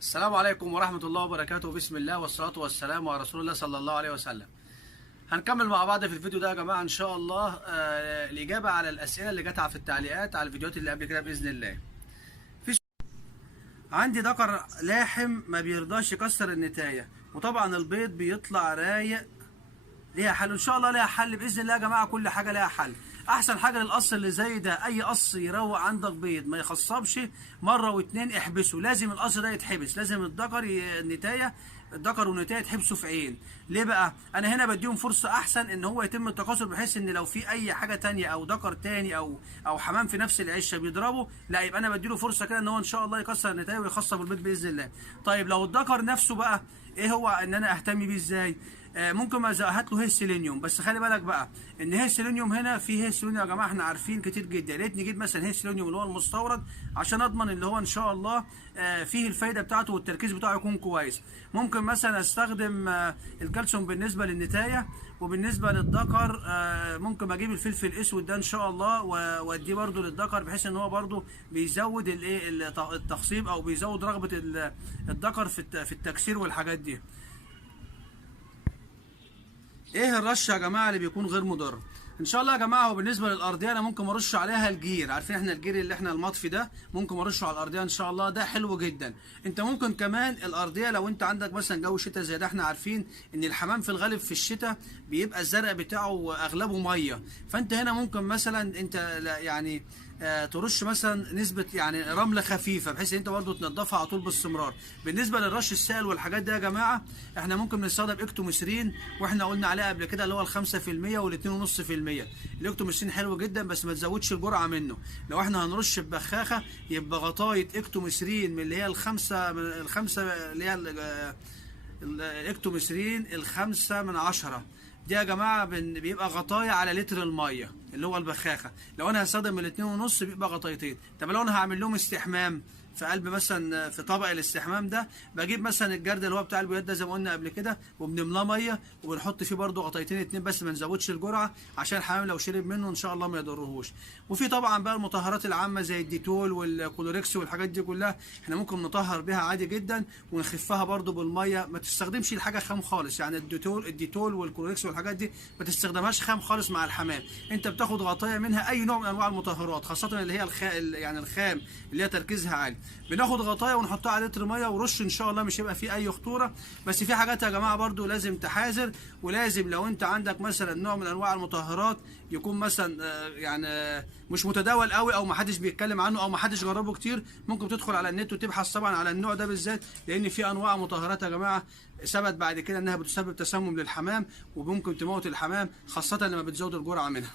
السلام عليكم ورحمة الله وبركاته. بسم الله والصلاة والسلام على رسول الله صلى الله عليه وسلم. هنكمل مع بعض في الفيديو ده يا جماعة إن شاء الله الإجابة على الأسئلة اللي جت في التعليقات على الفيديوهات اللي قبل كده بإذن الله. عندي ذكر لاحم ما بيرضاش يكسر النتاية، وطبعا البيض بيطلع رايق. ليها حل ان شاء الله، ليها حل باذن الله يا جماعه. كل حاجه ليها حل. احسن حاجه للقص اللي زي ده، اي قص يروق عندك بيض ما يخصبش مره واتنين احبسه. لازم القص ده يتحبس، لازم النتايه الذكر والنتايه يتحبسوا في عين. ليه بقى؟ انا هنا بديهم فرصه احسن ان هو يتم التكاثر، بحيث ان لو في اي حاجه تانية او ذكر تاني او حمام في نفس العشه بيضربه، لا يبقى انا بديله فرصه كده ان هو ان شاء الله يكسر النتايه ويخصب البيض باذن الله. طيب لو الذكر نفسه بقى، ايه هو ان انا اهتم بيه ازاي؟ ممكن ما هات له هيستيلينيوم، بس خلي بالك بقى ان هيستيلينيوم هنا في هيستيلينيوم يا جماعه احنا عارفين كتير جدا. يا ريت نجيب مثلا هيستيلينيوم اللي هو المستورد عشان اضمن اللي هو ان شاء الله فيه الفايده بتاعته والتركيز بتاعه يكون كويس. ممكن مثلا استخدم الكالسيوم بالنسبه للنتايه، وبالنسبه للذكر ممكن اجيب الفلفل الاسود ده ان شاء الله واديه برده للذكر، بحيث ان هو برده بيزود الايه التخصيب او بيزود رغبه الذكر في التكسير والحاجات دي. ايه الرش يا جماعه اللي بيكون غير مضر؟ ان شاء الله يا جماعه. وبالنسبه للارضيه انا ممكن ارش عليها الجير، عارفين احنا الجير اللي احنا المطفي ده، ممكن ارشه على الارضيه ان شاء الله، ده حلو جدا. انت ممكن كمان الارضيه لو انت عندك مثلا جو شتاء زي ده، احنا عارفين ان الحمام في الغالب في الشتاء بيبقى الزرع بتاعه اغلبه ميه، فانت هنا ممكن مثلا انت يعني ترش مثلا نسبه يعني رمله خفيفه، بحيث ان انت برضه تنضفها على طول باستمرار. بالنسبه للرش السائل والحاجات دي يا جماعه، احنا ممكن نستخدم اكتوميسرين، واحنا قلنا عليه قبل كده اللي هو ال 5% وال 2.5%. الاكتوميسرين حلو جدا، بس ما تزودش الجرعه منه. لو احنا هنرش ببخاخه يبقى غطايه اكتوميسرين من اللي هي الخمسه اللي هي الاكتوميسرين ال5/10 دي يا جماعه بيبقى غطايه على لتر الميه اللي هو البخاخه. لو انا هستخدم ال2.5 بيبقى غطايتين. طب لو انا هعمل لهم استحمام في قلب مثلا في طبق الاستحمام ده، بجيب مثلا الجرد اللي هو بتاع البيض ده زي ما قلنا قبل كده، وبنملاه ميه وبنحط فيه برده غطيتين اتنين، بس ما نزودش الجرعه عشان الحمام لو شرب منه ان شاء الله ما يضرهوش. وفي طبعا بقى المطهرات العامه زي الديتول والكلوريكس والحاجات دي كلها، احنا ممكن نطهر بيها عادي جدا ونخفها برده بالميه. ما تستخدمش الحاجه خام خالص، يعني الديتول والكلوريكس والحاجات دي ما تستخدمهاش خام خالص مع الحمام. انت بتاخد غطايه منها اي نوع من انواع المطهرات، خاصه اللي هي يعني الخام اللي هي تركيزها عالي، بناخد غطايه ونحطها على لتر ميه ورش ان شاء الله مش هيبقى فيه اي خطوره. بس في حاجات يا جماعه برضو لازم تحاذر، ولازم لو انت عندك مثلا نوع من انواع المطهرات يكون مثلا يعني مش متداول قوي او ما حدش بيتكلم عنه او ما حدش جربه كتير، ممكن تدخل على النت وتبحث طبعا على النوع ده بالذات، لان في انواع مطهرات يا جماعه ثبت بعد كده انها بتسبب تسمم للحمام وممكن تموت الحمام، خاصه لما بتزود الجرعه منها.